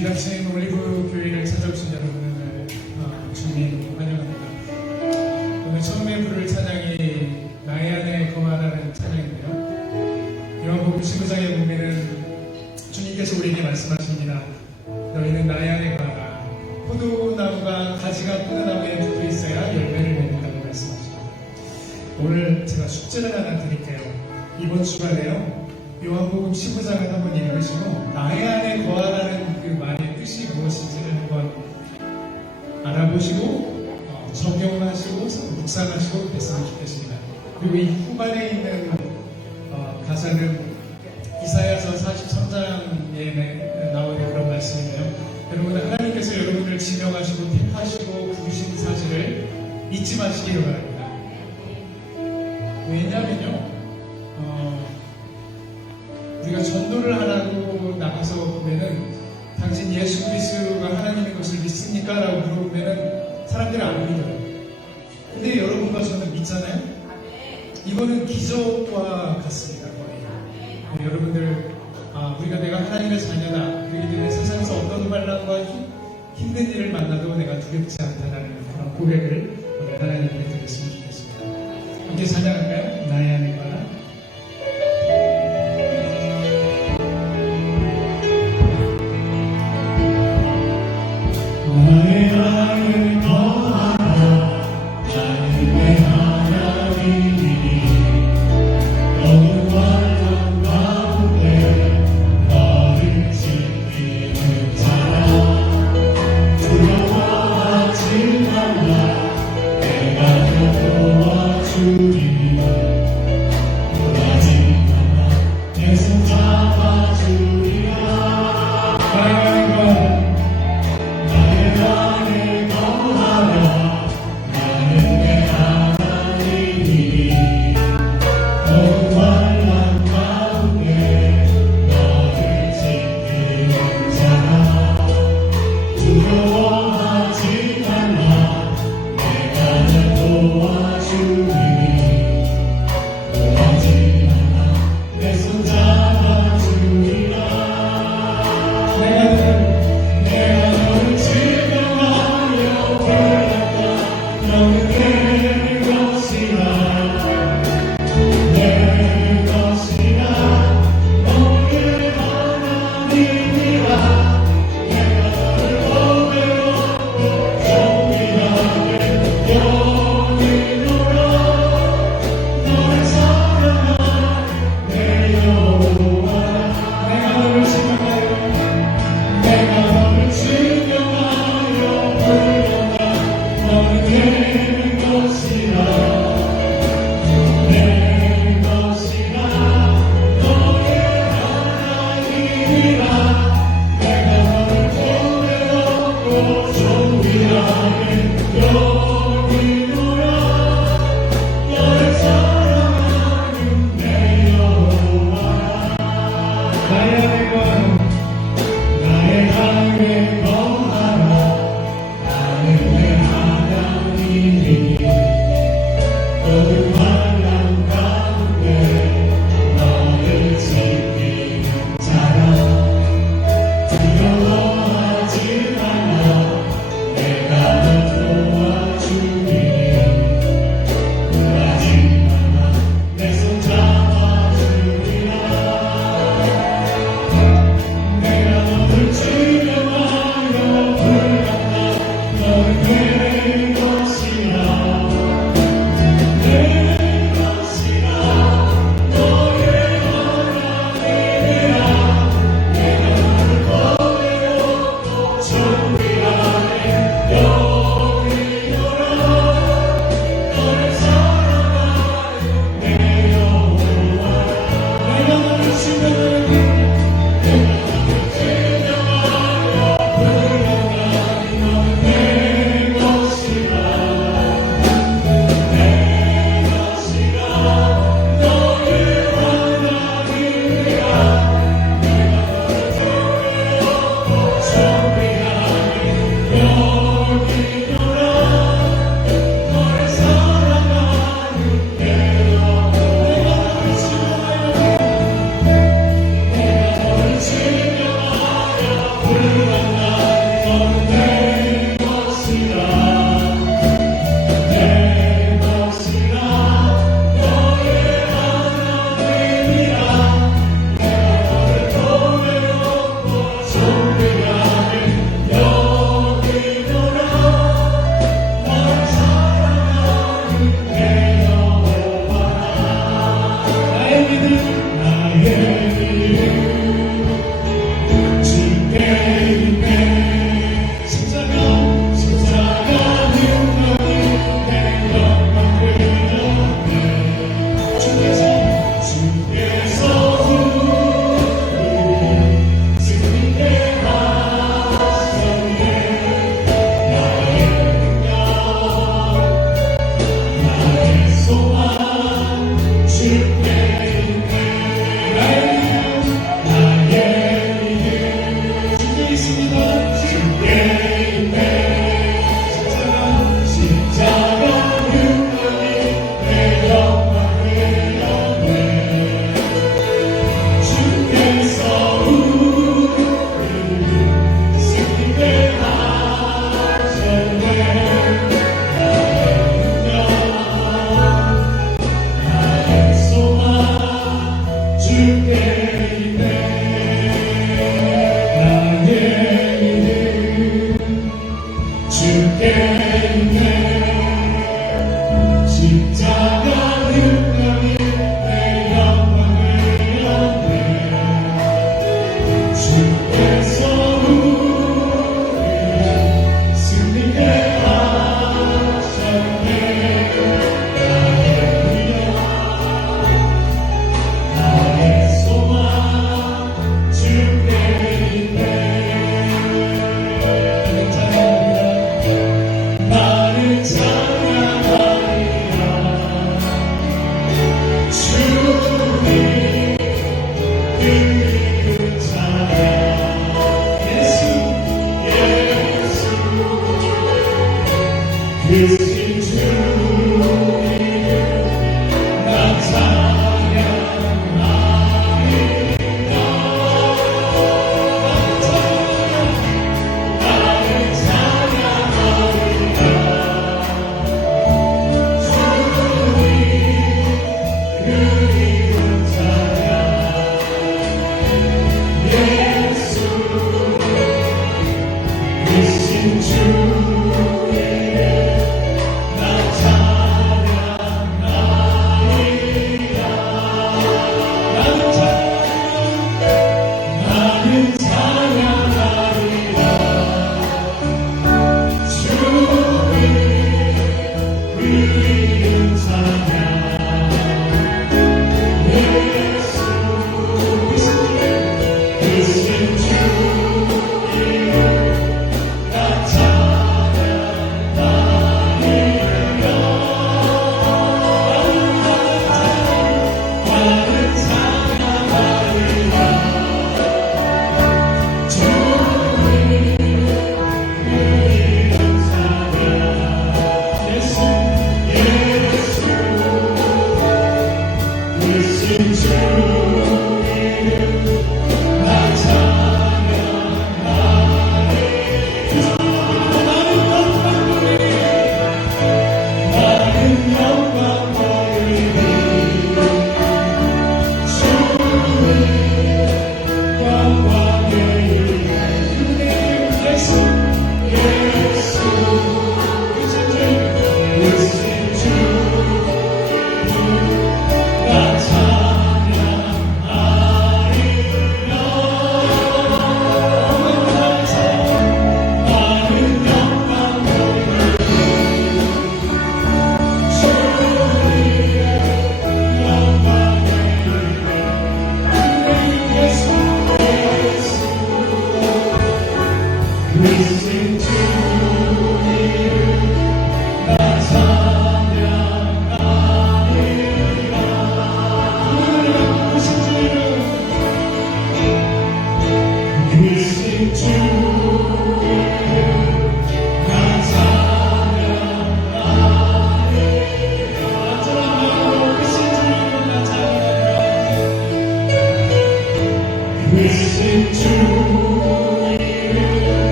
이 아침 올리브 교회를 찾아오신 여러분을 주님 환영합니다. 오늘 처음에 부를 찬양이 나의 안에 거하라는 찬양인데요. 요한복음 19장에 보면은 주님께서 우리에게 말씀하십니다. 너희는 나의 안에 거하라. 포도나무가 가지가 포도나무에 붙어 있어야 열매를 맺는다고 말씀하십니다. 오늘 제가 숙제를 하나 드릴게요. 이번 주간에요. 요한복음 19장을 한번 읽으시고 나의 안에 거하라는 그 말의 뜻이 무엇인지를 한번 알아보시고 적용하시고 묵상하시고 됐으면 좋겠습니다. 그리고 이 후반에 있는 가사는 이사야서 43장에 나오는 그런 말씀이에요. 여러분, 하나님께서 여러분을 지명하시고 택하시고 부르신 사실을 잊지 마시기를 바랍니다. 왜냐하면요, 우리가 전도를 하라고 나가서 보면은 당신 예수 그리스도가 하나님인 것을 믿습니까? 라고 물어보면은 사람들은 안 믿어요. 근데 여러분과 저는 믿잖아요? 이거는 기적과 같습니다. 거의. 여러분들, 우리가 내가 하나님의 자녀다. 그렇기 때문에 세상에서 어떤 환난과 힘든 일을 만나도 내가 두렵지 않다라는 그런 고백을 우리 하나님께 드렸으면 좋겠습니다. 함께 찬양할까요? 나의 안에 거하라. 나의 안에 거하라. 나는 내 하나님이니 어두운 환경 가운데 너를 지키는 자라. 두려워하지 말라. 내가 널 도와주리니 놀라지 말라. 내 손 잡아주리라. 나의 안에 거하라. 나는 내 하나님이니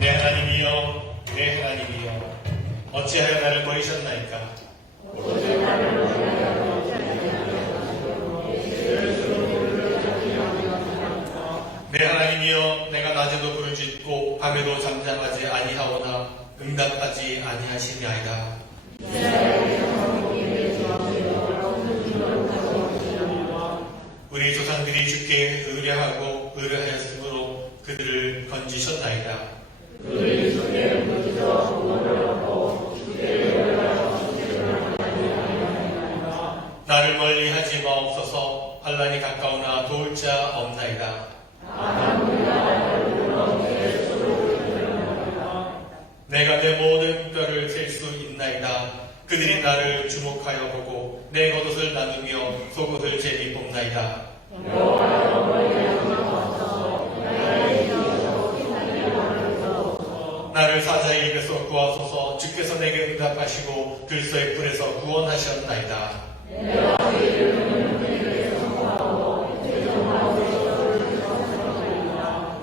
내 하나님이여, 내 하나님이여, 어찌하여 나를 버리셨나이까? 내 하나님이여, 내가 낮에도 부르짖고 밤에도 잠잠하지 아니하오나 응답하지 아니하시나이다. 우리 조상들이 주께 의뢰하고 의뢰하였으므로 그들을 건지셨나이다. 나를 멀리하지 마옵소서. 환난이 가까우나 도울 자 없나이다. 내가 내 모든 뼈를 셀 수 있나이다. 그들이 나를 주목하여 보고 내 겉옷을 나누며 속옷을 제비 뽑나이다. 나를 사자의 입에서 구하소서. 주께서 내게 응답하시고 들소의 뿔에서 구원하셨나이다.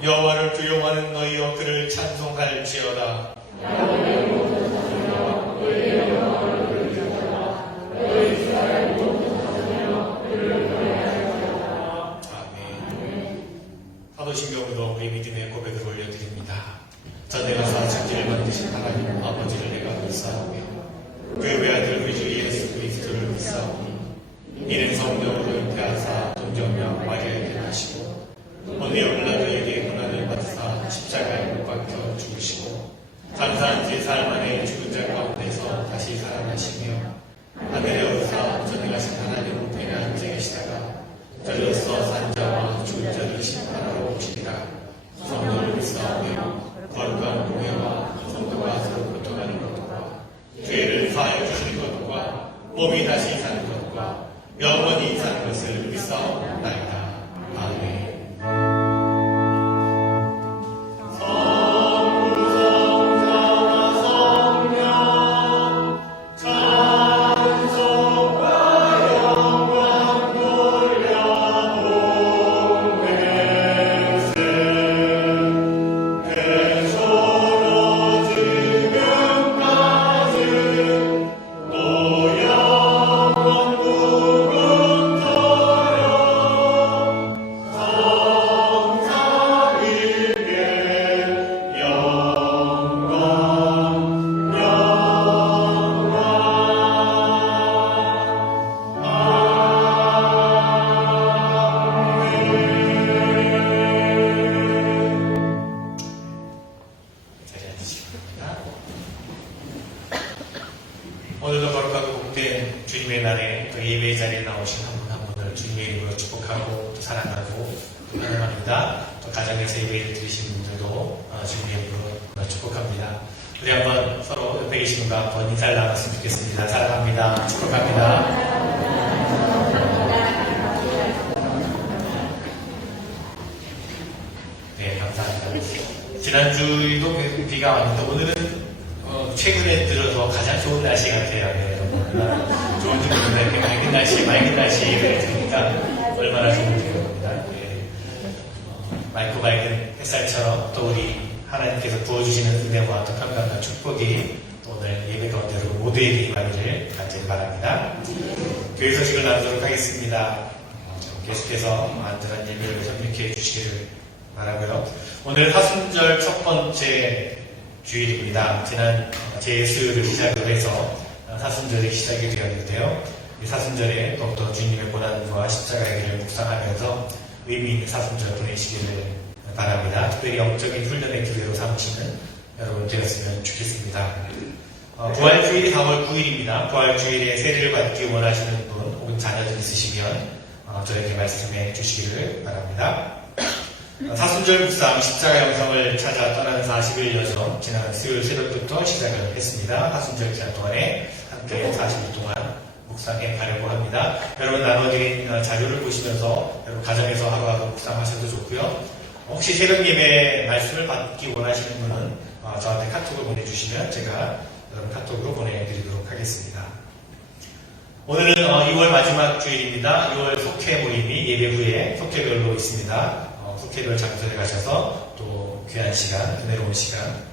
여호와를 두려워하는 너희여 그를 찬송할지어다. 아멘. 사도신경으로 우리 믿음의 고백을 올려드립니다. 전대가사 천지를 만드신 하나님 아버지를 내가 믿사오며 그의 외아들 우리 주 예수 그리스도를 믿사오니 이는 성령으로 잉태하사 동정녀 마리아에게 나시고 어느 열나그에게 고난을 받으사 십자가에 못 박혀 죽으시고 장사한 지 사흘 만에 죽은 자 가운데서 다시 살아나시며 하늘에 오르사 전능하신 하나님 우편에 앉아 계시다가 저리로서 산자와 죽은 자를 심판하러 오시리라. 성령을 믿사오며 거룩한 공회와 성도가 서로 고통하는 것과 죄를 사하여 주시는 것과 몸이 다시 사는 것과 영원히 사는 것을 믿사옵나이다. 아멘. 성부 성자와 성령 축복하고 또 사랑하고 또 환영합니다. 또 가정에서 예배를 드리시는 분들도 주님의 이름으로 축복합니다. 우리 한번 서로 옆에 계신 분과 한번 인사를 나눴으면 좋겠습니다. 사랑합니다. 축복합니다. 네, 감사합니다. 지난주에도 비가 왔는데 오늘은 최근에 들어서 가장 좋은 날씨 같아요. 네, 얼마나 좋은지 모르겠는데 맑은 날씨를 들으니까 얼마나 좋은지 모릅니다. 네. 맑고 밝은 햇살처럼 또 우리 하나님께서 부어주시는 은혜와 또 평강과 축복이 또 오늘 예배 가운데로 모두에게 임하기를 간절히 바랍니다. 교회 소식을 나누도록 하겠습니다. 계속해서 안전한 예배를 협력해 주시기를 바라고요. 오늘 사순절 첫 번째 주일입니다. 지난 제 수요일을 시작으로 해서 사순절이 시작이 되었는데요. 이 사순절에 더욱더 주님의 고난과 십자가의 길을 묵상하면서 의미 있는 사순절 보내시기를 바랍니다. 특별히 영적인 훈련의 기회로 삼으시는 여러분 되었으면 좋겠습니다. 부활주일이 4월 9일입니다. 부활주일에 세례를 받기 원하시는 분 혹은 자녀들 있으시면 저에게 말씀해 주시기를 바랍니다. 사순절 묵상 십자가 영성을 찾아 떠나는 40일 여정 지난 수요일 새벽부터 시작을 했습니다. 사순절 기간 동안에 함께 40일 동안 묵상해 가려고 합니다. 여러분 나눠드린 자료를 보시면서 여러분 가정에서 하루하루 묵상하셔도 좋고요. 혹시 새벽 예배 말씀을 받기 원하시는 분은 저한테 카톡을 보내주시면 제가 여러분 카톡으로 보내드리도록 하겠습니다. 오늘은 2월 마지막 주일입니다. 2월 속회 모임이 예배 후에 속회별로 있습니다. 속회별 장소에 가셔서 또 귀한 시간, 은혜로운 시간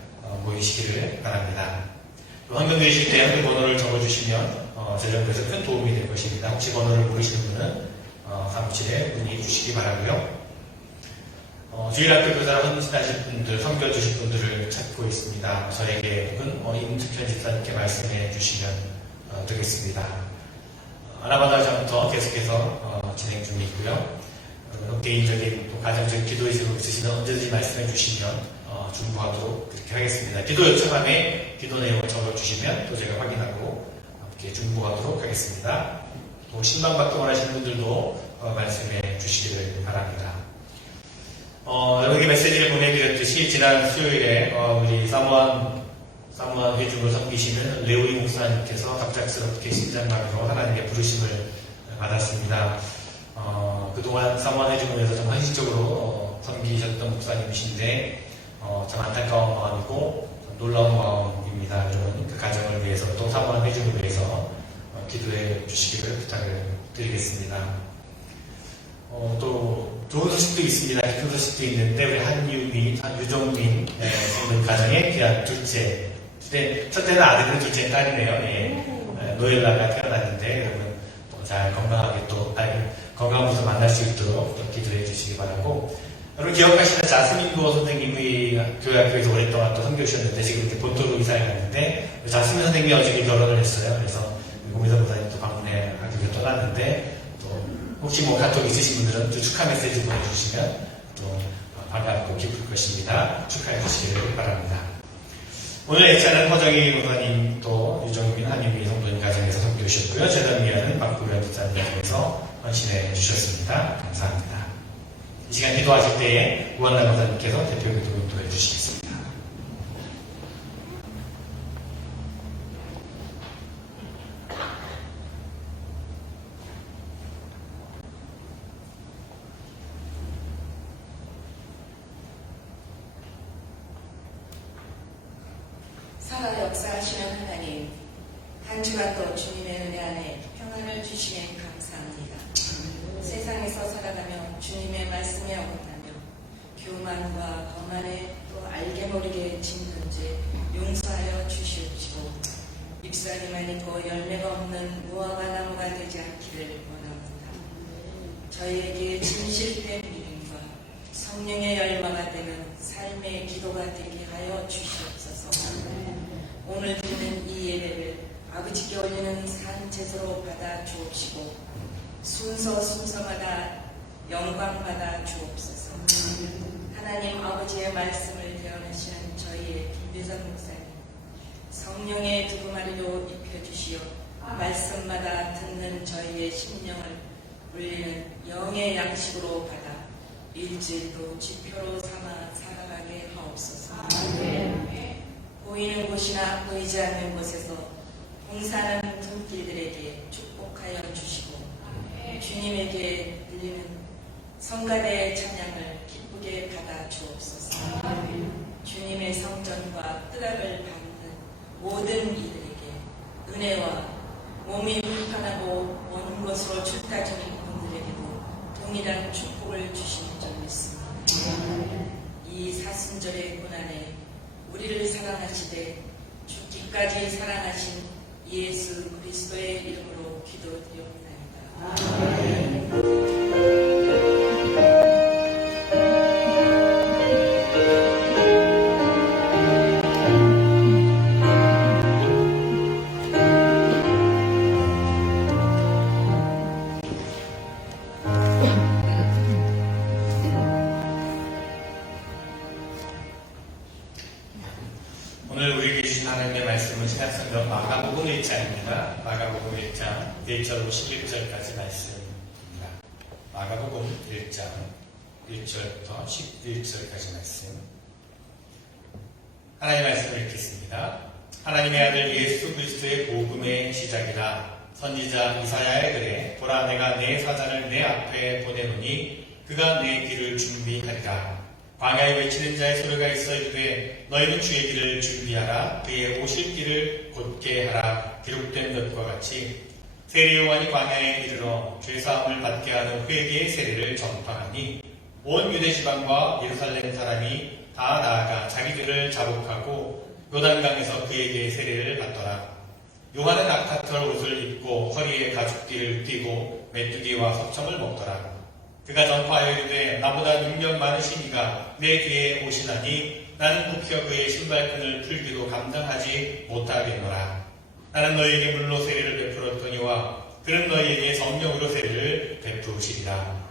모이시기를 바랍니다. 헌금 드리실 때 헌금 번호를 적어주시면 재정부에서 큰 도움이 될 것입니다. 혹시 번호를 모르시는 분은 사무실에 문의 주시기 바라고요. 주일학교 교사로 헌신하실 분들, 섬겨주실 분들을 찾고 있습니다. 저에게 혹은 임특현 집사님께 말씀해 주시면 되겠습니다. 아나바다장부터 계속해서 진행 중에 있고요. 개인적인 또 가정적인 기도 의식을 있으시면 언제든지 말씀해 주시면 중보하도록 그렇게 하겠습니다. 기도 요청함에 기도 내용을 적어주시면 또 제가 확인하고 함께 중보하도록 하겠습니다. 또 신방받기 원하시는 분들도 말씀해 주시기를 바랍니다. 여러분에게 메시지를 보내드렸듯이 지난 수요일에 우리 사모안 회중을 섬기시는 레오이 목사님께서 갑작스럽게 심장마비로 하나님의 부르심을 받았습니다. 그동안 사모안 회중에서 좀 헌신적으로 섬기셨던 목사님이신데 참 안타까운 마음이고 놀라운 마음입니다. 여러분 그 가정을 위해서 또 사모안 회중을 위해서 기도해 주시기를 부탁을 드리겠습니다. 또 좋은 소식도 있습니다. 기쁜 소식도 있는데 우리 유정민 성도 가정의 귀한 둘째, 첫째는 아들이고 둘째는 딸이네요. 노엘라가 태어났는데 여러분 또 잘 건강하게 또 건강하면서 만날 수 있도록 또 기도해 주시기 바라고. 여러분 기억하시는 자스민 구호 선생님이 교회학교에서 오랫동안 또 섬겨주셨는데 지금 이렇게 본토로 이사를 갔는데 자스민 선생님이 어저께 결혼을 했어요. 그래서 고미선 목사님 또 방문하기 위해 떠났는데 또 혹시 카톡 있으신 분들은 또 축하 메시지 보내주시면 또 반갑고 기쁠 것입니다. 축하해 주시기를 바랍니다. 오늘 애차는 허정희 목사님 또 유정민 한유미 성도님 가정에서 섬겨주셨고요. 재단위원은 박구현 집사님께서 헌신해 주셨습니다. 감사합니다. 이 시간 기도하실 때에 우한남 목사님께서 대표 기도해 주시겠습니다. 살아 역사하시는 하나님, 한 주간도 주님의 은혜 안에 평안을 주시면 감사합니다. 세상에서 살아가며 주님의 말씀에 어긋나며 교만과 거만에 또 알게 모르게 짓는 죄 용서하여 주시옵시고 잎사귀만 있고 열매가 없는 무화과 나무가 되지 않기를 원합니다. 저희에게 진실된 믿음과 성령의 열마가 되는 삶의 기도가 되게 하여 주시옵소서. 오늘 드리는 이 예배를 아버지께 올리는 산제사로 받아 주옵시고 순서마다 영광 받아 주옵소서. 하나님 아버지의 말씀을 대언하시는 저희의 김대선 목사님, 성령의 두루마리로 입혀주시어 말씀마다 듣는 저희의 심령을 울리는 영의 양식으로 받아 일질도 지표로 삼아 살아가게 하옵소서. 보이는 곳이나 보이지 않는 곳에서 봉사하는 손길들에게 축복하여 주시고 주님에게 들리는 성가대의 찬양을 기쁘게 받아 주옵소서. 주님의 성전과 뜨락을 받는 모든 이들에게 은혜와 몸이 불편하고 먼 곳으로 출타주는 분들에게도 동일한 축복을 주시는 줄 믿습니다. 이 사순절의 고난에 우리를 사랑하시되 죽기까지 사랑하신 예수 그리스도의 이름으로 기도드리옵나이다. 오늘 우리에게 주신 하나님의 말씀은 신약성경 마가복음 1장입니다. 마가복음 1장 1절로 11절까지 말씀입니다. 마가복음 1장 1절부터 11절까지 말씀. 하나님의 말씀을 읽겠습니다. 하나님의 아들 예수 그리스도의 복음의 시작이라. 선지자 이사야의 글에 보라 내가 내 사자를 내 앞에 보내노니 그가 내 길을 준비하리라. 광야에 외치는 자의 소리가 있어 이르되 너희는 주의 길을 준비하라. 그의 오실 길을 곧게 하라. 기록된 것과 같이 세례 요한이 광야에 이르러 죄사함을 받게 하는 회개의 세례를 전파하니 온 유대 지방과 예루살렘 사람이 다 나아가 자기들을 자복하고 요단강에서 그에게 세례를 받더라. 요한은 낙타털 옷을 입고 허리에 가죽띠를 띠고 메뚜기와 석청을 먹더라. 그가 전파하여 이르되 나보다 능력 많으신 이가 내 뒤에 오시나니 나는 굽혀 그의 신발끈을 풀기도 감당하지 못하겠노라. 나는 너희에게 물로 세례를 베풀었더니와 그는 너희에게 성령으로 세례를 베푸시리라.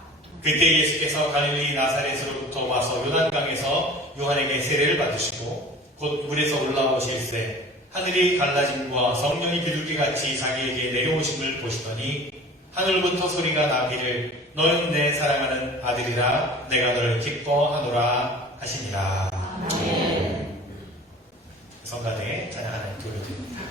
그때 예수께서 갈릴리 나사렛으로부터 와서 요단강에서 요한에게 세례를 받으시고 곧 물에서 올라오실새 하늘이 갈라짐과 성령이 비둘기같이 자기에게 내려오심을 보시더니 하늘부터 소리가 나기를 너는 내 사랑하는 아들이라 내가 너를 기뻐하노라 하시니라. 성가대 찬양 하나님 돌려드립니다.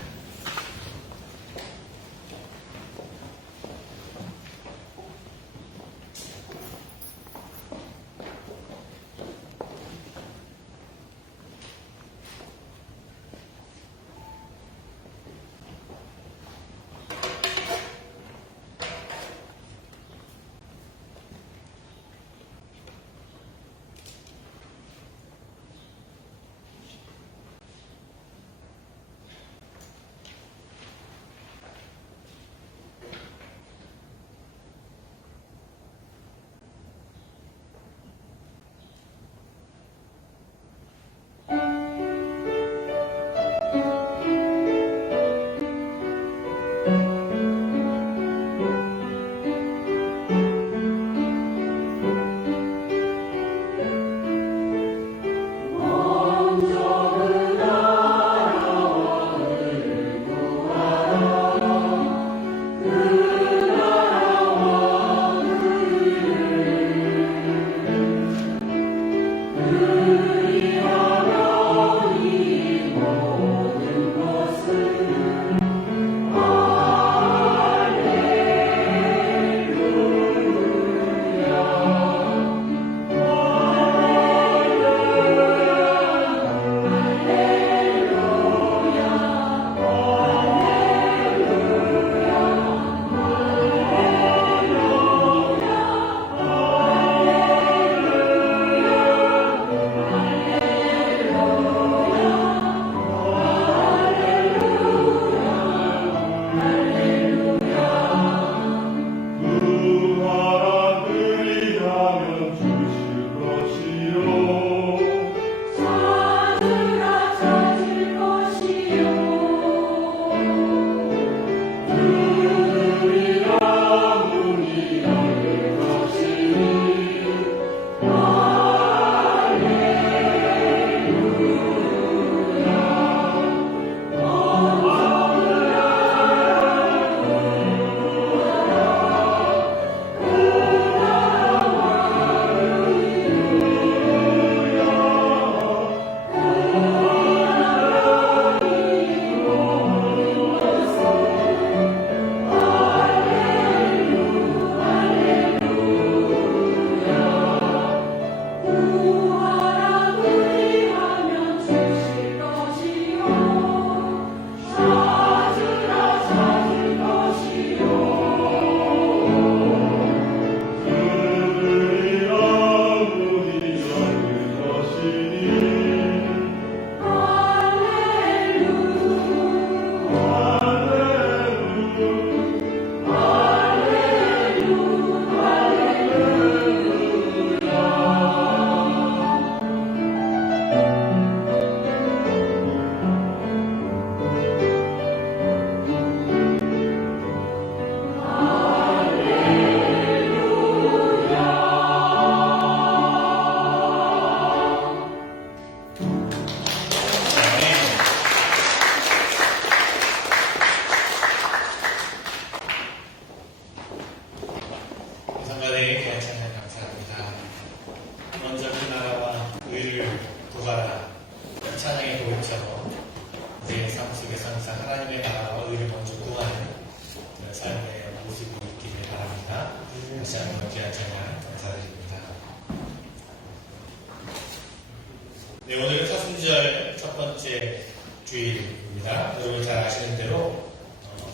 사순절 첫 번째 주일입니다. 여러분 잘 아시는 대로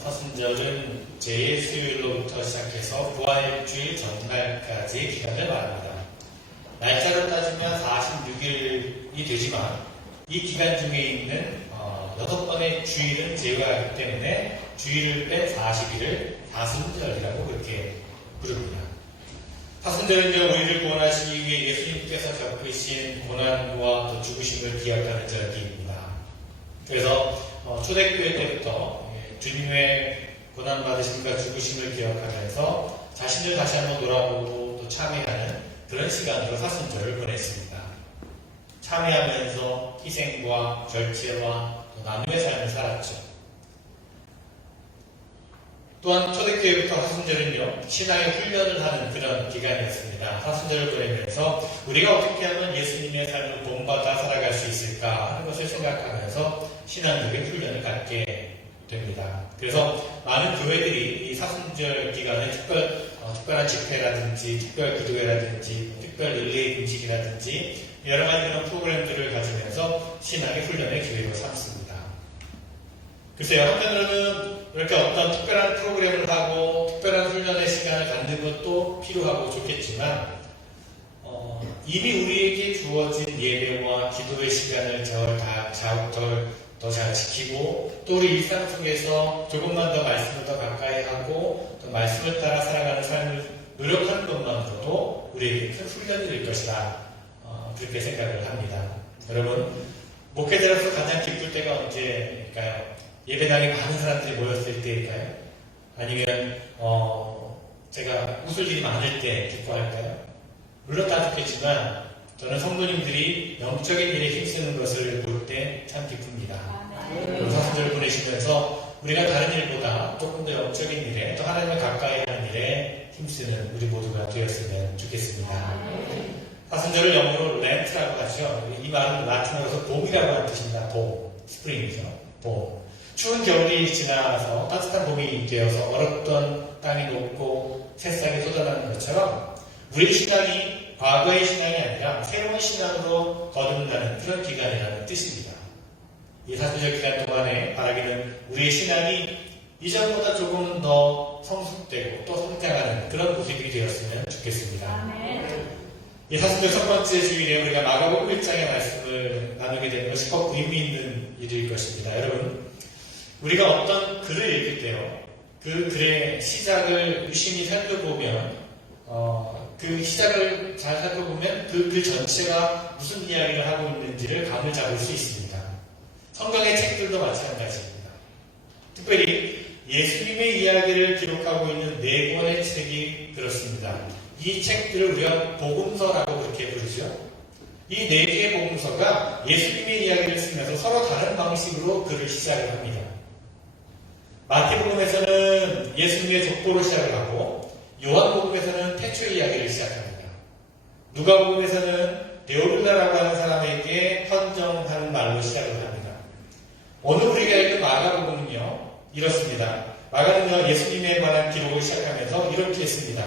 사순절은 제1수요일로부터 시작해서 부활주일 전날까지의 기간을 말합니다. 날짜로 따지면 46일이 되지만 이 기간 중에 있는 6번의 주일은 제외하기 때문에 주일을 뺀 40일을 사순절이라고 그렇게 부릅니다. 사순절은요, 우리를 구원하시기 위해 예수님께서 겪으신 고난과 또 죽으심을 기약하는 절기입니다. 그래서 초대교회 때부터 주님의 고난받으심과 죽으심을 기억하면서 자신을 다시 한번 돌아보고 또 참회하는 그런 시간으로 사순절을 보냈습니다. 참회하면서 희생과 절제와 나눔의 삶을 살았죠. 또한 초대교회부터 사순절은요, 신앙의 훈련을 하는 그런 기간이었습니다. 사순절을 보내면서 우리가 어떻게 하면 예수님의 삶을 본받아 살아갈 수 있을까 하는 것을 생각하면서 신앙적인 훈련을 갖게 됩니다. 그래서 많은 교회들이 이 사순절 기간에 특별한 집회라든지 특별 기도회라든지 특별 릴레이 금식이라든지 여러 가지 그런 프로그램들을 가지면서 신앙의 훈련의 기회로 삼습니다. 글쎄요, 한편으로는 이렇게 어떤 특별한 프로그램을 하고 특별한 훈련의 시간을 갖는 것도 필요하고 좋겠지만 이미 우리에게 주어진 예배와 기도의 시간을 더 잘 지키고 또 우리 일상 속에서 조금만 더 말씀을 더 가까이 하고 또 말씀을 따라 살아가는 삶을 노력하는 것만으로도 우리에게 큰 훈련이 될 것이다. 그렇게 생각을 합니다. 여러분, 목회자로서 가장 기쁠 때가 언제일까요? 예배당에 많은 사람들이 모였을 때일까요? 아니면 제가 웃을 일이 많을 때 기뻐할까요? 물론 다 좋겠지만 저는 성도님들이 영적인 일에 힘쓰는 것을 볼 때 참 기쁩니다. 사순절을 보내시면서 우리가 다른 일보다 조금 더 영적인 일에 또 하나님을 가까이 하는 일에 힘쓰는 우리 모두가 되었으면 좋겠습니다. 사순절을 영어로 렌트라고 하죠. 이 말은 라틴어로서 봄이라고 하는 뜻입니다. 봄, 스프링이죠. 봄. 추운 겨울이 지나서 따뜻한 봄이 되어서 얼었던 땅이 녹고 새싹이 쏟아나는 것처럼 우리 신앙이 과거의 신앙이 아니라 새로운 신앙으로 거듭나는 그런 기간이라는 뜻입니다. 이 사순절 기간 동안에 바라기는 우리의 신앙이 이전보다 조금은 더 성숙되고 또 성장하는 그런 모습이 되었으면 좋겠습니다. 이 사순절 첫 번째 주일에 우리가 마가복음 1장의 말씀을 나누게 되는 것이 꼭 의미 있는 일일 것입니다. 여러분, 우리가 어떤 글을 읽을 때요, 그 글의 시작을 유심히 살펴보면 그 시작을 잘 살펴보면 그 글 전체가 무슨 이야기를 하고 있는지를 감을 잡을 수 있습니다. 성경의 책들도 마찬가지입니다. 특별히 예수님의 이야기를 기록하고 있는 4권의 책이 그렇습니다. 이 책들을 우리가 복음서라고 그렇게 부르죠. 이 4개의 복음서가 예수님의 이야기를 쓰면서 서로 다른 방식으로 글을 시작을 합니다. 마태복음에서는 예수님의 족보로 시작을 하고 요한복음에서는 태초의 이야기를 시작합니다. 누가복음에서는 데오빌라라고 하는 사람에게 헌정한 말로 시작을 합니다. 오늘 우리가 읽은 마가복음은요, 이렇습니다. 마가는요, 예수님에 관한 기록을 시작하면서 이렇게 했습니다.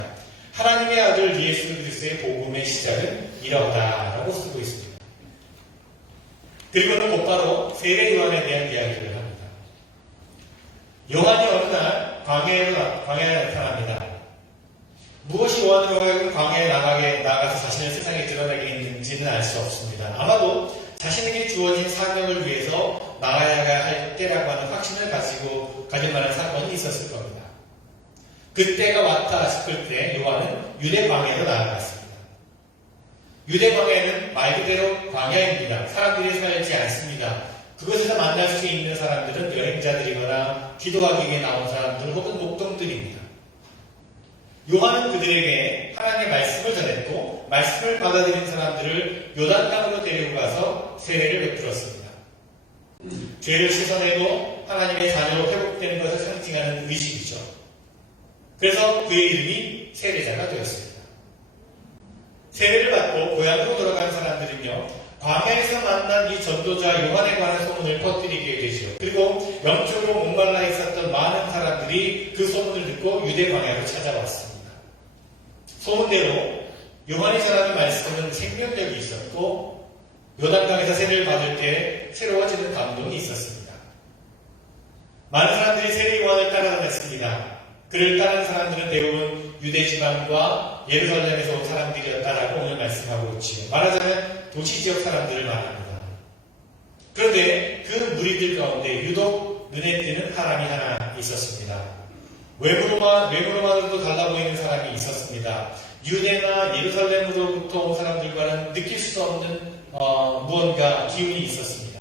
하나님의 아들 예수 그리스도의 복음의 시작은 이러하다라고 쓰고 있습니다. 그리고는 곧바로 세례 요한에 대한 이야기를 합니다. 요한이 어느 날 광야에 나타납니다. 무엇이 요한으로 하여금 광야에 나가서 자신의 세상에 드러나게 했는지는 알 수 없습니다. 아마도 자신에게 주어진 사명을 위해서 나가야 할 때라고 하는 확신을 가질 만한 사건이 있었을 겁니다. 그때가 왔다 싶을 때 요한은 유대 광야로 나아갔습니다. 유대 광야는 말 그대로 광야입니다. 사람들이 살지 않습니다. 그곳에서 만날 수 있는 사람들은 여행자들이거나 기도하기 위해 나온 사람들 혹은 목동들입니다. 요한은 그들에게 하나님의 말씀을 전했고 말씀을 받아들인 사람들을 요단강으로 데리고 가서 세례를 베풀었습니다. 죄를 씻어내고 하나님의 자녀로 회복되는 것을 상징하는 의식이죠. 그래서 그의 이름이 세례자가 되었습니다. 세례를 받고 고향으로 돌아간 사람들은요, 광야에서 만난 이 전도자 요한에 관한 소문을 퍼뜨리게 되죠. 그리고 영적으로 목말라 있었던 많은 사람들이 그 소문을 듣고 유대 광야로 찾아왔습니다. 소문대로 요한이 전하는 말씀은 생명력이 있었고 요단강에서 세례를 받을 때 새로워지는 감동이 있었습니다. 많은 사람들이 세례 요한을 따라다녔습니다. 그를 따른 사람들은 대부분 유대 지방과 예루살렘에서 온 사람들이었다라고 오늘 말씀하고 있지요. 말하자면 도시 지역 사람들을 말합니다. 그런데 그 무리들 가운데 유독 눈에 띄는 사람이 하나 있었습니다. 외모로만으로도 달라 보이는 사람이 있었습니다. 유대나 예루살렘으로부터 온 사람들과는 느낄 수 없는 무언가 기운이 있었습니다.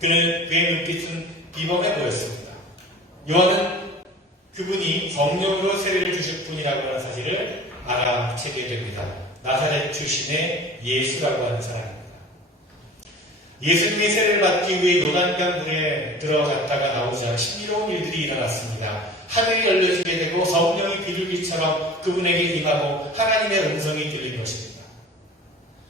그의 눈빛은 비범해 보였습니다. 요한은 그분이 성령으로 세례를 주실 분이라고 하는 사실을 알아채게 됩니다. 나사렛 출신의 예수라고 하는 사람입니다. 예수님이 세례를 받기 위해 요단강 물에 들어갔다가 나오자 신비로운 일들이 일어났습니다. 하늘이 열려지게 되고 성령이 비둘기처럼 그분에게 임하고 하나님의 음성이 들린 것입니다.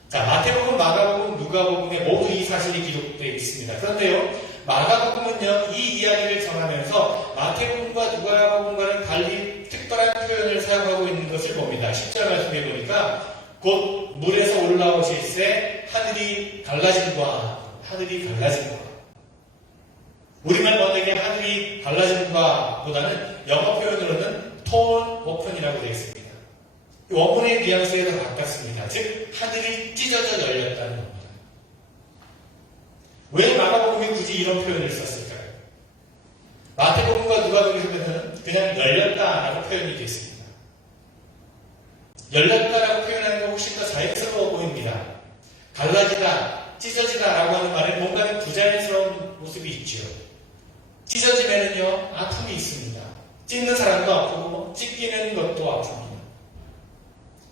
자, 마태복음, 마가복음, 누가복음에 모두 이 사실이 기록되어 있습니다. 그런데요, 마가복음은요, 이 이야기를 전하면서 마태복음과 누가복음과는 달리 특별한 표현을 사용하고 있는 것을 봅니다. 10절 말씀해 보니까 곧 물에서 올라오실새 하늘이 갈라짐과 우리말 번역에 하늘이 갈라짐과 보다는 영어 표현으로는 torn open이라고 되어 있습니다. 원문의 뉘앙스에 더 가깝습니다. 즉 하늘이 찢어져 열렸다는 겁니다. 왜 마가복음이 굳이 이런 표현을 썼을까요? 마태복음과 누가복음에서는 그냥 열렸다라고 표현이 되어 있습니다. 열렸다라고 표현하는 건 훨씬 더 자연스러워 보입니다. 갈라지다, 찢어지다라고 하는 말에 뭔가 부자연스러운 모습이 있죠. 찢어지면은요, 아픔이 있습니다. 찢는 사람도 아프고 찢기는 것도 아픕니다.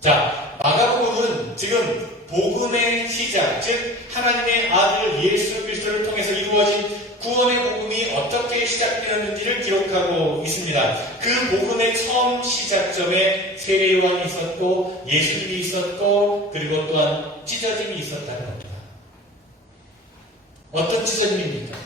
자, 마가복음은 지금 복음의 시작, 즉 하나님의 아들 예수 그리스도를 통해서 이루어진 구원의 복음이 어떻게 시작되었는지를 기록하고 있습니다. 그 복음의 처음 시작점에 세례 요한이 있었고 예수님이 있었고 그리고 또한 찢어짐이 있었다는 겁니다. 어떤 찢어짐입니까?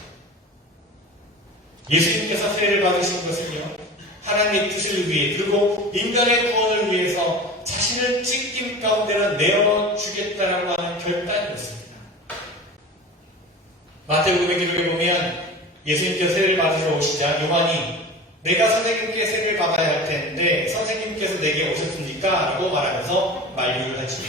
예수님께서 세례를 받으신 것은요, 하나님의 뜻을 위해 그리고 인간의 구원을 위해서 자신을 찢김 가운데로 내어주겠다라고 하는 결단이었습니다. 마태복음의 기록에 보면 예수님께서 세례를 받으러 오시자 요한이 내가 선생님께 세례를 받아야 할 텐데 선생님께서 내게 오셨습니까? 라고 말하면서 만류를 하지.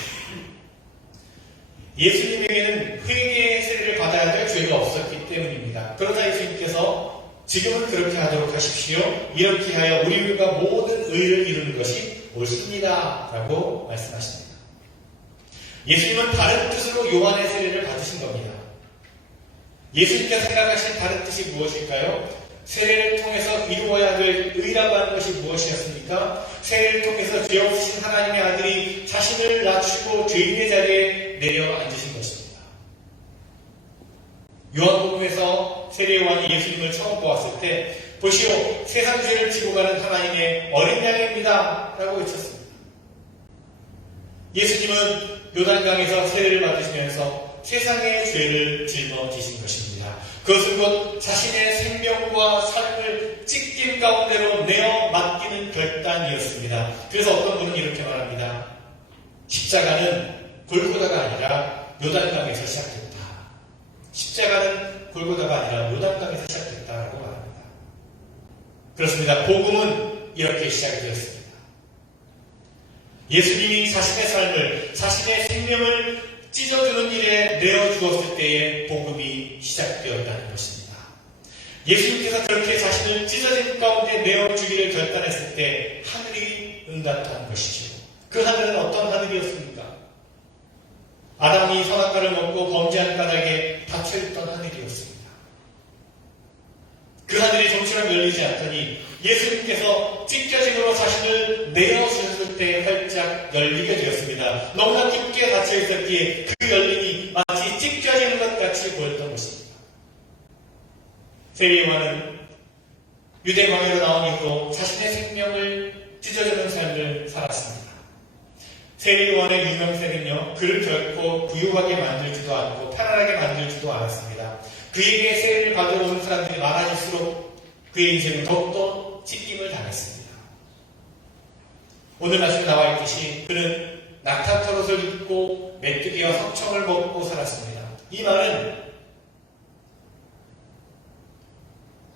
예수님에게는 회개의 세례를 받아야 될 죄가 없었기 때문입니다. 그러자 예수님께서 지금은 그렇게 하도록 하십시오. 이렇게 하여 우리가 모든 의를 이루는 것이 옳습니다. 라고 말씀하십니다. 예수님은 다른 뜻으로 요한의 세례를 받으신 겁니다. 예수님께서 생각하신 다른 뜻이 무엇일까요? 세례를 통해서 이루어야 될 의라고 하는 것이 무엇이었습니까? 세례를 통해서 죄 없으신 하나님의 아들이 자신을 낮추고 죄인의 자리에 내려 앉으신 것입니다. 요한복음에서 세례 요한이 예수님을 처음 보았을 때 보시오, 세상 죄를 지고 가는 하나님의 어린 양입니다 라고 외쳤습니다. 예수님은 요단강에서 세례를 받으시면서 세상의 죄를 짊어지신 것입니다. 그것은 곧 자신의 생명과 삶을 찢김 가운데로 내어 맡기는 결단이었습니다. 그래서 어떤 분은 이렇게 말합니다. 십자가는 골고다가 아니라 요단강에서 시작됐다. 십자가는 골고다가 아니라 요단강에서 시작됐다라고 말합니다. 그렇습니다. 복음은 이렇게 시작이 되었습니다. 예수님이 자신의 삶을, 자신의 생명을 찢어주는 일에 내어주었을 때에 복음이 시작되었다는 것입니다. 예수님께서 그렇게 자신을 찢어진 가운데 내어주기를 결단했을 때 하늘이 응답한 것이죠. 그 하늘은 어떤 하늘이었습니까? 아담이 선악과를 먹고 범죄한 까닭에 닫혀있던 하늘이었습니다. 그 하늘이 정처럼 열리지 않더니 예수님께서 찢겨짐으로 자신을 내어주셨을 때 활짝 열리게 되었습니다. 너무나 깊게 닫혀있었기에 그 열림이 마치 찢겨지는 것 같이 보였던 것입니다. 세례 요한은 유대 광야로 나온 이후로 자신의 생명을 찢어지는 삶을 살았습니다. 세례 요한의 유명세는요, 그를 결코 부유하게 만들지도 않고 편안하게 만들지도 않았습니다. 그에게 세례를 받으러 오는 사람들이 많아질수록 그의 인생은 더욱더 찢김을 당했습니다. 오늘 말씀에 나와 있듯이 그는 낙타털옷을 입고 메뚜기와 석청을 먹고 살았습니다. 이 말은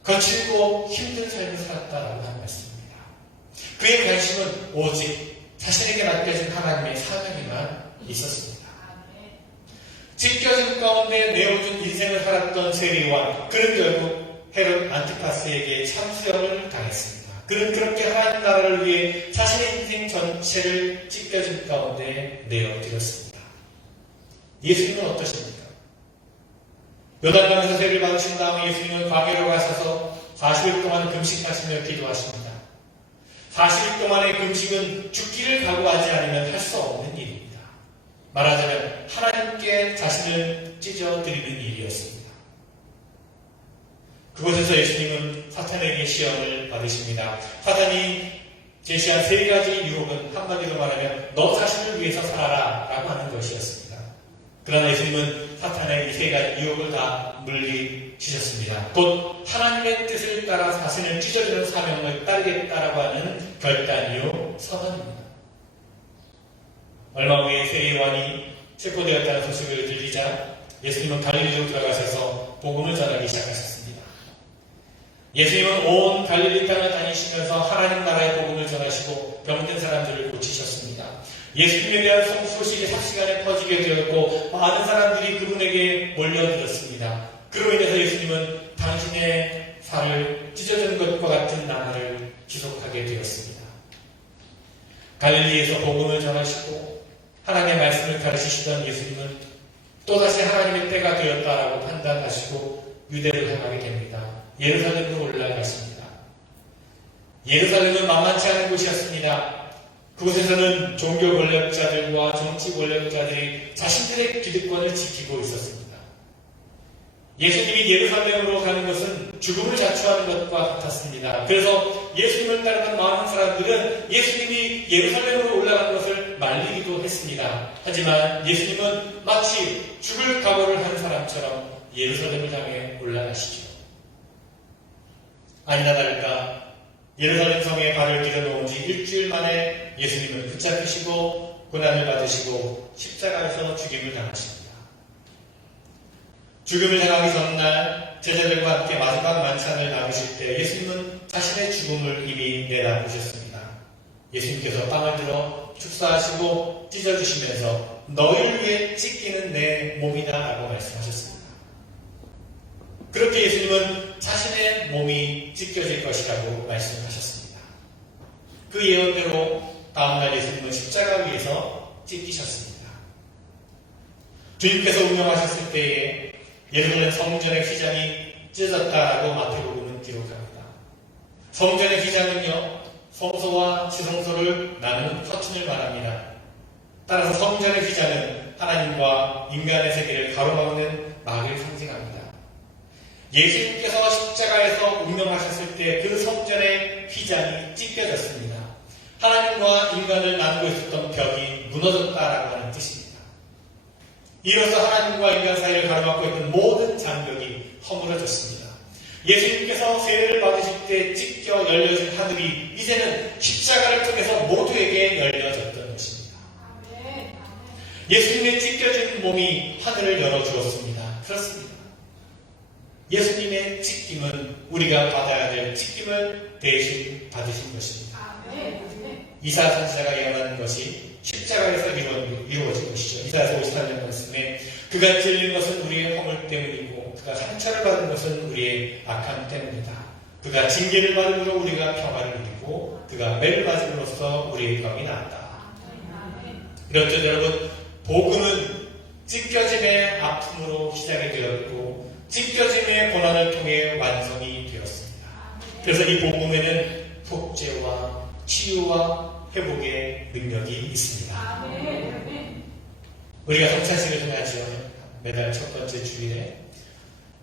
거칠고 힘든 삶을 살았다라고 하는 말씀입니다. 그의 관심은 오직 자신에게 맡겨진 하나님의 사명에만 있었습니다. 찢겨진 가운데 내어준 인생을 살았던 세리와 그는 결국 헤롯 안티파스에게 참수형을 당했습니다. 그는 그렇게 하나님 나라를 위해 자신의 인생 전체를 찢겨진 가운데 내어드렸습니다. 예수님은 어떠십니까? 요단강에서 세례를 받으신 다음에 예수님은 광야로 가셔서 40일 동안 금식하시며 기도하십니다. 40일 동안의 금식은 죽기를 각오하지 않으면 할 수 없는 일입니다. 말하자면 하나님께 자신을 찢어드리는 일이었습니다. 그곳에서 예수님은 사탄에게 시험을 받으십니다. 사탄이 제시한 세 가지 유혹은 한마디로 말하면 너 자신을 위해서 살아라 라고 하는 것이었습니다. 그러나 예수님은 사탄의 이 세 가지 유혹을 다 물리치셨습니다. 곧 하나님의 뜻을 따라 자신을 찢어주는 사명을 따르겠다라고 하는 결단이요 선언입니다. 얼마 후에 세례 요한이 체포되었다는 소식을 들리자 예수님은 갈릴리로 들어가셔서 복음을 전하기 시작하셨습니다. 예수님은 온 갈릴리 땅을 다니시면서 하나님 나라의 복음을 전하시고 병든 사람들을 고치셨습니다. 예수님에 대한 소식이 삽시간에 퍼지게 되었고 많은 사람들이 그분에게 몰려들었습니다. 그로 인해서 예수님은 당신의 살을 찢어지는 것과 같은 나날을 지속하게 되었습니다. 갈릴리에서 복음을 전하시고 하나님의 말씀을 가르치시던 예수님은 또다시 하나님의 때가 되었다라고 판단하시고 유대를 향하게 됩니다. 예루살렘으로 올라가십니다. 예루살렘은 만만치 않은 곳이었습니다. 그곳에서는 종교 권력자들과 정치 권력자들이 자신들의 기득권을 지키고 있었습니다. 예수님이 예루살렘으로 가는 것은 죽음을 자초하는 것과 같았습니다. 그래서 예수님을 따르는 많은 사람들은 예수님이 예루살렘으로 올라간 것을 말리기도 했습니다. 하지만 예수님은 마치 죽을 각오를 한 사람처럼 예루살렘을 향해 올라가시죠. 아니나 다를까 예루살렘 성에 발을 디뎌놓은 지 일주일 만에 예수님은 붙잡히시고 고난을 받으시고 십자가에서 죽임을 당하십니다. 죽음을 당하기 전날 제자들과 함께 마지막 만찬을 나누실 때 예수님은 자신의 죽음을 이미 내다보셨습니다. 예수님께서 빵을 들어 축사하시고 찢어주시면서 너희를 위해 찢기는 내 몸이다 라고 말씀하셨습니다. 그렇게 예수님은 자신의 몸이 찢겨질 것이라고 말씀하셨습니다. 그 예언대로 다음날 예수님은 십자가 위에서 찢기셨습니다. 주님께서 운명하셨을 때에 예루살렘 성전의 휘장이 찢어졌다라고 마태복음은 기록합니다. 성전의 휘장은요, 성소와 지성소를 나누는 커튼을 말합니다. 따라서 성전의 휘장은 하나님과 인간의 세계를 가로막는 막을 상징합니다. 예수님께서 십자가에서 운명하셨을 때 그 성전의 휘장이 찢겨졌습니다. 하나님과 인간을 나누고 있었던 벽이 무너졌다라고 하는 뜻입니다. 이로써 하나님과 인간 사이를 가로막고 있던 모든 장벽이 허물어졌습니다. 예수님께서 세례를 받으실 때 찢겨 열려진 하늘이 이제는 십자가를 통해서 모두에게 열려졌던 것입니다. 예수님의 찢겨진 몸이 하늘을 열어주었습니다. 그렇습니다. 예수님의 찢김은 우리가 받아야 될 찢김을 대신 받으신 것입니다. 이사야 선지자가 예언한 것이 십자가에서 이루어진 것이죠. 이사야서 53년 말씀에 그가 찔린 것은 우리의 허물 때문이고 그가 상처를 받은 것은 우리의 악함 때문이다. 그가 징계를 받음으로 우리가 평화를 누리고 그가 매를 맞음으로써 우리의 병이 나았다. 그렇죠 여러분, 복음은 찢겨짐의 아픔으로 시작이 되었고 찢겨짐의 고난을 통해 완성이 되었습니다. 그래서 이 복음에는 속죄와 치유와 회복의 능력이 있습니다. 우리가 성찬식을 전하죠. 매달 첫 번째 주일에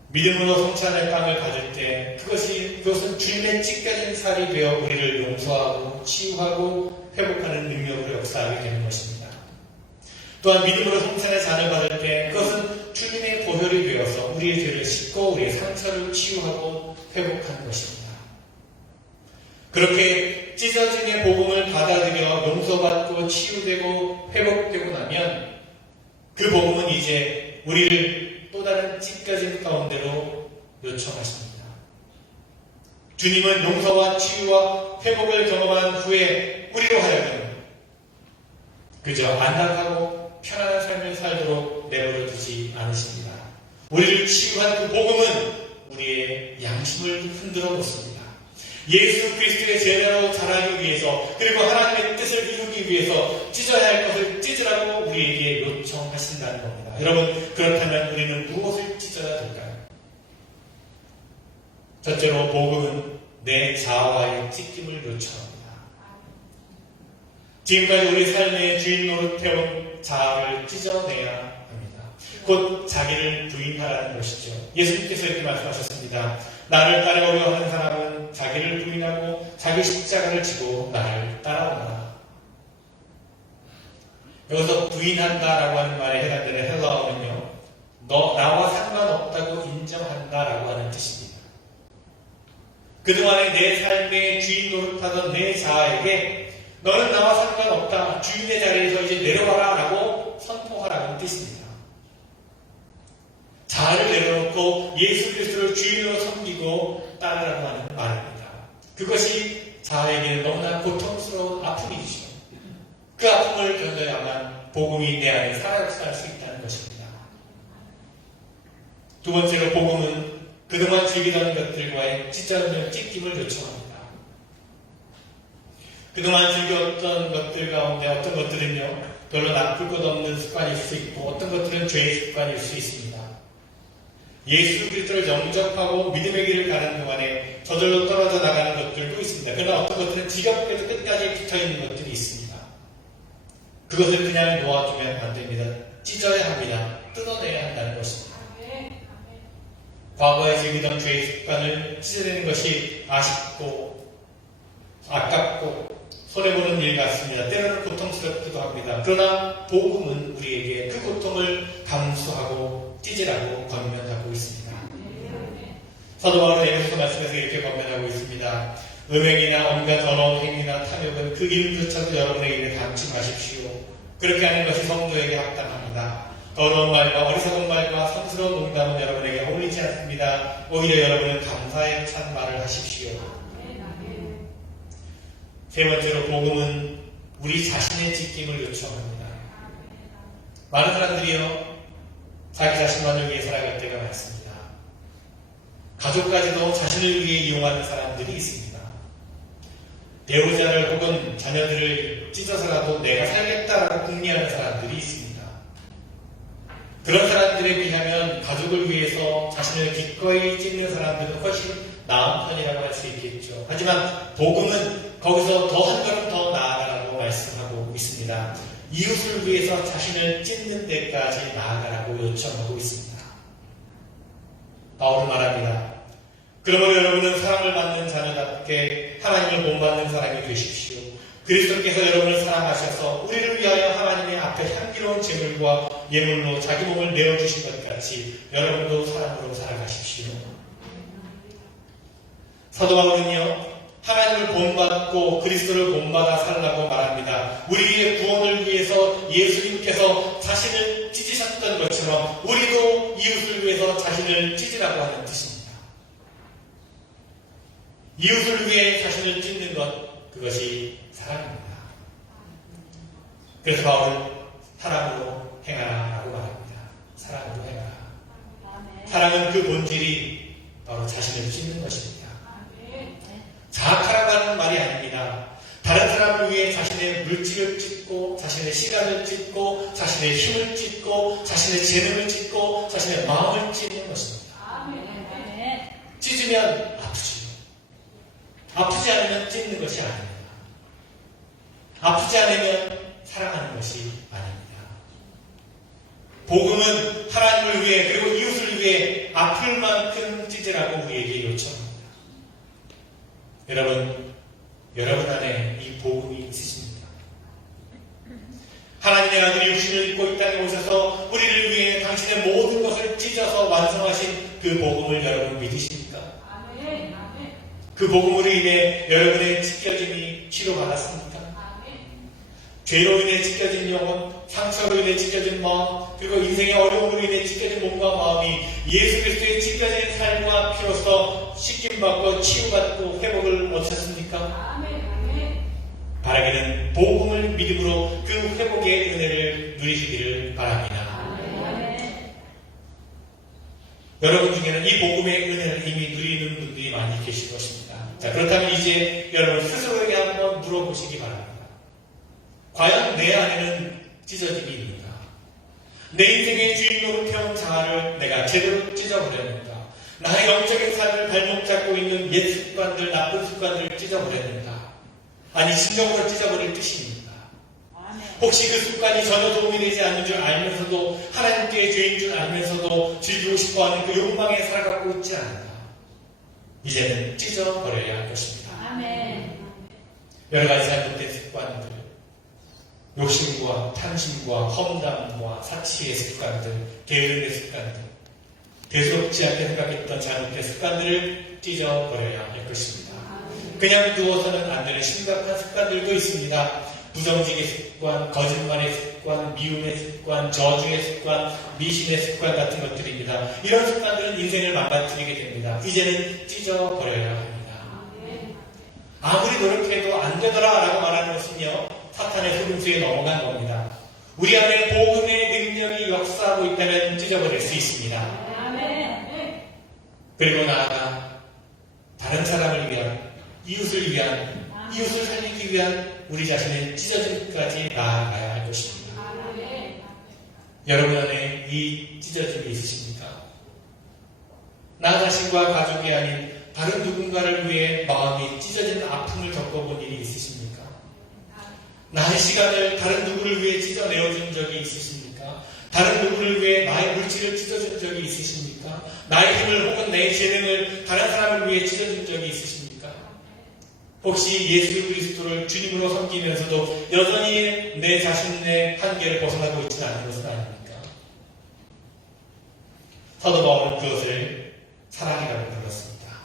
믿음으로 성찬의 빵을 받을 때 그것은 주님의 찢겨진 살이 되어 우리를 용서하고 치유하고 회복하는 능력으로 역사하게 되는 것입니다. 또한 믿음으로 성찬의 잔을 받을 때 그것은 주님의 보혈이 되어서 우리의 죄를 씻고 우리의 상처를 치유하고 회복하는 것입니다. 그렇게 찢어짐의 복음을 받아들여 용서받고 치유되고 회복되고 나면 그 복음은 이제 우리를 찢겨짐 가운데로 요청하십니다. 주님은 용서와 치유와 회복을 경험한 후에 우리로 하여금 그저 안락하고 편안한 삶을 살도록 내버려 두지 않으십니다. 우리를 치유한 그 복음은 우리의 양심을 흔들어 놓습니다. 예수 그리스도의 제자로 자라기 위해서 그리고 하나님의 뜻을 이루기 위해서 찢어야 할 것을 찢으라고 우리에게 요청하신다는 겁니다. 여러분, 그렇다면 우리는 무엇을 찢어야 될까요? 첫째로 복음은 내 자아와의 찢김을 요청합니다. 지금까지 우리 삶의 주인 노릇해온 자아를 찢어내야 합니다. 곧 자기를 부인하라는 것이죠. 예수님께서 이렇게 말씀하셨습니다. 나를 따르려고 하는 사람은 자기를 부인하고 자기 십자가를 지고 나를 따라오라. 여기서 부인한다라고 하는 말에 해당되는 헬라어는요, 너 나와 상관없다고 인정한다라고 하는 뜻입니다. 그동안에 내 삶의 주인 노릇하던 내 자아에게 너는 나와 상관없다, 주인의 자리에서 이제 내려와라 라고 선포하라는 뜻입니다. 자아를 내려놓고 예수 그리스도를 주인으로 섬기고 따르라고 하는 말입니다. 그것이 자아에게는 너무나 고통스러운 아픔이죠. 그 아픔을 견뎌야만 복음이 내 안에 살아갈 수 있다는 것입니다. 두 번째로 복음은 그동안 즐기던 것들과의 찢김을 요청합니다. 그동안 즐겼던 것들 가운데 어떤 것들은요, 별로 나쁠 것 없는 습관일 수 있고 어떤 것들은 죄의 습관일 수 있습니다. 예수 그리스도를 영접하고 믿음의 길을 가는 동안에 저절로 떨어져 나가는 것들도 있습니다. 그러나 어떤 것들은 지겹게도 끝까지 붙어있는 것들이 있습니다. 그것을 그냥 놓아주면 안 됩니다. 찢어야 합니다. 뜯어내야 한다는 것입니다. 과거에 즐기던 죄의 습관을 찢어내는 것이 아쉽고 아깝고 손해보는 일 같습니다. 때로는 고통스럽기도 합니다. 그러나 복음은 우리에게 그 고통을 감수하고 찢으라고 권면하고 있습니다. 사도 바울은 에베소서 말씀에서 이렇게 권면하고 있습니다. 음행이나 온갖 더러운 행위나 탐욕은 그 이름조차도 여러분의 입에 담지 마십시오. 그렇게 하는 것이 성도에게 합당합니다. 더러운 말과 어리석은 말과 성스러운 농담은 여러분에게 어울리지 않습니다. 오히려 여러분은 감사에 찬 말을 하십시오. 세 번째로 복음은 우리 자신의 찢김을 요청합니다. 많은 사람들이요, 자기 자신만을 위해 살아갈 때가 많습니다. 가족까지도 자신을 위해 이용하는 사람들이 있습니다. 배우자를 혹은 자녀들을 찢어서라도 내가 살겠다라고 궁리하는 사람들이 있습니다. 그런 사람들에 비하면 가족을 위해서 자신을 기꺼이 찢는 사람들은 훨씬 나은 편이라고 할 수 있겠죠. 하지만 복음은 거기서 더 한 걸음 더 나아가라고 말씀하고 있습니다. 이웃을 위해서 자신을 찢는 데까지 나아가라고 요청하고 있습니다. 바울은 말합니다. 그러므로 여러분은 사랑을 받는 자녀답게 하나님을 본받는 사람이 되십시오. 그리스도께서 여러분을 사랑하셔서 우리를 위하여 하나님의 앞에 향기로운 제물과 예물로 자기 몸을 내어주신 것 같이 여러분도 사랑으로 살아가십시오. 사도 바울은요, 하나님을 본받고 그리스도를 본받아 살라고 말합니다. 우리의 구원을 위해서 예수님께서 자신을 찢으셨던 것처럼 우리도 이웃을 위해서 자신을 찢으라고 하는 뜻입니다. 이웃을 위해 자신을 찢는 것, 그것이 사랑입니다. 그래서 바울은 사랑으로 행하라고 말합니다. 사랑으로 행하라. 사랑은 그 본질이 바로 자신을 찢는 것입니다. 자학하라고 하는 말이 아닙니다. 다른 사람을 위해 자신의 물질을 찢고 자신의 시간을 찢고 자신의 힘을 찢고 자신의 재능을 찢고 자신의 마음을 찢는 것입니다. 찢으면 아프지요. 아프지 않으면 찢는 것이 아닙니다. 아프지 않으면 사랑하는 것이 아닙니다. 복음은 하나님을 위해 그리고 이웃을 위해 아플 만큼 찢으라고 우리에게 요청합니다. 여러분 안에 이 복음이 있으십니까? 하나님의 아들이 육신을 입고 이 땅에 오셔서 우리를 위해 당신의 모든 것을 찢어서 완성하신 그 복음을 여러분 믿으십니까? 그 복음으로 인해 여러분의 찢겨짐이 치료받았습니까? 죄로 인해 찢겨진 영혼, 상처로 인해 찢어진 마음, 그리고 인생의 어려움으로 인해 찢어진 몸과 마음이 예수 그리스도의 찢어진 삶과 피로써 씻김받고 치유받고 회복을 얻으셨습니까? 바라기는 복음을 믿음으로 그 회복의 은혜를 누리시기를 바랍니다. 여러분 중에는 이 복음의 은혜를 이미 누리는 분들이 많이 계실 것입니다. 자, 그렇다면 이제 여러분 스스로에게 한번 물어보시기 바랍니다. 과연 내 안에는 찢어짐이 있는가? 내 인생의 주인으로 태운 자아를 내가 제대로 찢어버렸는가? 나의 영적인 삶을 발목 잡고 있는 옛 습관들, 나쁜 습관들을 찢어버렸는가? 아니, 진정으로 찢어버릴 뜻입니다. 혹시 그 습관이 전혀 도움이 되지 않는 줄 알면서도 하나님께 죄인 줄 알면서도 즐기고 싶어하는 그 욕망에 살아가고 있지 않은가? 이제는 찢어버려야 할 것입니다. 여러 가지 잘못된 습관들, 욕심과 탐심과 험담과 사치의 습관들, 게으름의 습관들, 대수롭지 않게 생각했던 잘못된 습관들을 찢어버려야 할 것입니다. 그냥 두어서는 안 되는 심각한 습관들도 있습니다. 부정직의 습관, 거짓말의 습관, 미움의 습관, 저주의 습관, 미신의 습관 같은 것들입니다. 이런 습관들은 인생을 망가뜨리게 됩니다. 이제는 찢어버려야 합니다. 아무리 노력해도 안 되더라 라고 말하는 것은요, 사탄의 속임수에 넘어간 겁니다. 우리 안에 복음의 능력이 역사하고 있다면 찢어버릴 수 있습니다. 그리고 나아가 다른 사람을 위한, 이웃을 위한, 이웃을 살리기 위한 우리 자신의 찢어짐까지 나아가야 할 것입니다. 여러분 안에 이 찢어짐이 있으십니까? 나 자신과 가족이 아닌 다른 누군가를 위해 마음이 찢어진 아픔을 겪어본 일이 있으십니까? 나의 시간을 다른 누구를 위해 찢어내어준 적이 있으십니까? 다른 누구를 위해 나의 물질을 찢어준 적이 있으십니까? 나의 힘을 혹은 내 재능을 다른 사람을 위해 찢어준 적이 있으십니까? 혹시 예수 그리스도를 주님으로 섬기면서도 여전히 내 자신의 한계를 벗어나고 있지는 않은 것은 아닙니까? 사도 바울은 그것을 사랑이라고 불렀습니다.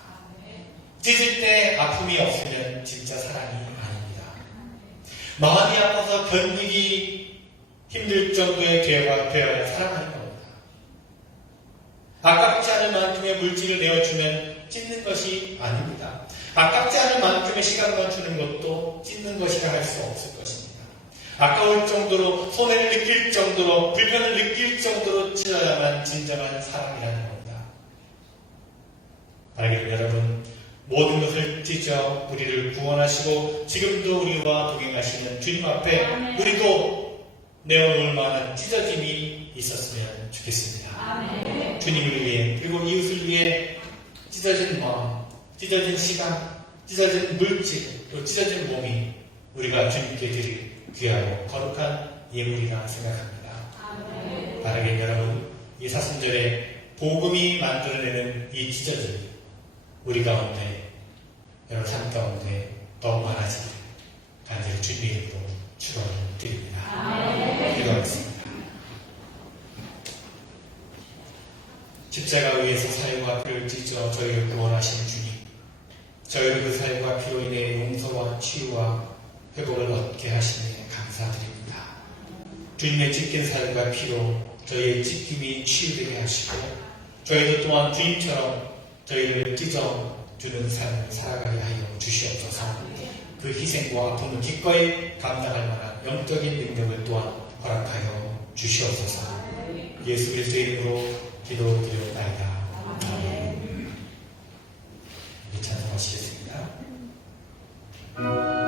찢을 때 아픔이 없으면 진짜 사랑이 아닙니다. 마음이 아파서 견디기 힘들 정도의 되어야 사랑하는 겁니다. 아깝지 않을 만큼의 물질을 내어주면 찢는 것이 아닙니다. 아깝지 않을 만큼의 시간만 주는 것도 찢는 것이라 할 수 없을 것입니다. 아까울 정도로, 손해를 느낄 정도로, 불편을 느낄 정도로 찢어야만 진정한 사랑이라는 겁니다. 알겠습니다. 여러분, 모든 것을 찢어 우리를 구원하시고 지금도 우리와 동행하시는 주님 앞에 우리도 내어놓을 만한 찢어짐이 있었으면 좋겠습니다. 주님을 위해, 그리고 이웃을 위해 찢어진 마음, 찢어진 시간, 찢어진 물질, 또 찢어진 몸이 우리가 주님께 드릴 귀하고 거룩한 예물이라 생각합니다. 바라긴 여러분, 이 사순절에 복음이 만들어내는 이 찢어짐, 우리 가운데, 여러분 삶 가운데 더 많아지길 간절히 주님의 이름으로 축원을 드립니다. 기도하겠습니다. 십자가 위에서 살과 피를 찢어 저희를 구원하신 주님, 저희를 그 살과 피로 인해 용서와 치유와 회복을 얻게 하시니 감사드립니다. 주님의 찢긴 살과 피로 저희의 찢김이 치유되게 하시고 저희도 또한 주님처럼 저희를 찢어주는 삶을 살아가게 하여 주시옵소서. 그 희생과 아픔을 기꺼이 감당할 만한 영적인 능력을 또한 허락하여 주시옵소서. 예수 그리스도의 이름으로 기도드리옵나이다. 아멘. 찬송하시겠습니다. 그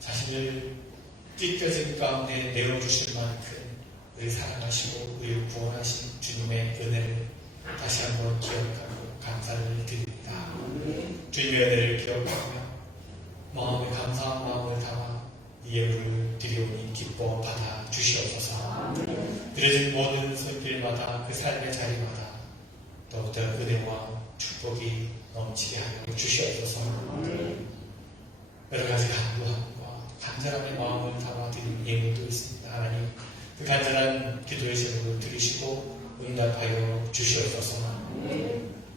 자신을 찢겨진 가운데 내어주실 만큼 우리 사랑하시고 우리 구원하신 주님의 은혜를 다시 한번 기억하고 감사를 드립니다. 주님의 은혜를 기억하며 마음에 감사한 마음을 담아 이 예물을 드려오니 기뻐 받아 주시옵소서. 드려진 모든 손길마다 그 삶의 자리마다 더욱더 은혜와 축복이 넘치게 하여 주시옵소서. 여러 가지 간구함과 간절함의 마음을 담아 드린 예물도 있습니다. 하나님, 그 간절한 기도의 제목을 들으시고 응답하여 주시옵소서.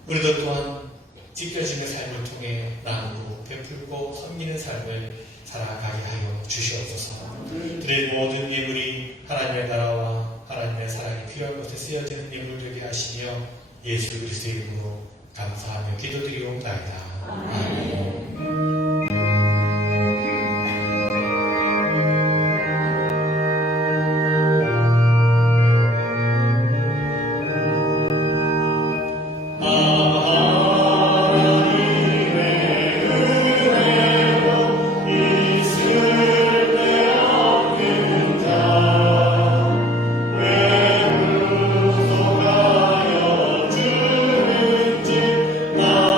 우리도 또한 찢겨짐의 삶을 통해 나누고 베풀고 섬기는 삶을 살아가게 하여 주시옵소서. 드릴 모든 예물이 하나님의 나라와 하나님의 사랑이 필요한 곳에 쓰여지는 예물 되게 하시며 예수 그리스도의 이름으로 감사하며 기도드리옵나이다. 아멘. 나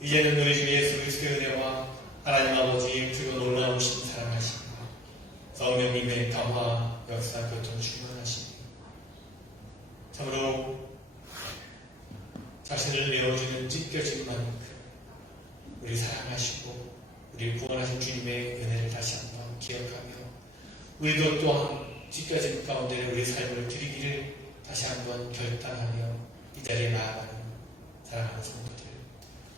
이제는 우리 주 예수 그리스도의 은혜와 하나님 아버지의 크고 놀라우신 사랑하심과 성령님의 감화 역사 교통 충만하심이 참으로 자신을 내어주는 찢겨진 만큼 우리 사랑하시고 우리 구원하신 주님의 은혜를 다시 한번 기억하며 우리도 또한 찢겨진 가운데 우리 삶을 드리기를 다시 한번 결단하며 이 자리에 나아가는 사랑하는 성도들,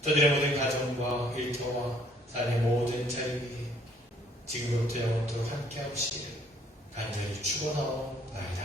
저들의 모든 가정과 일터와 삶의 모든 자리에 지금부터 영원토록 함께 하시기를 간절히 축원하옵나이다.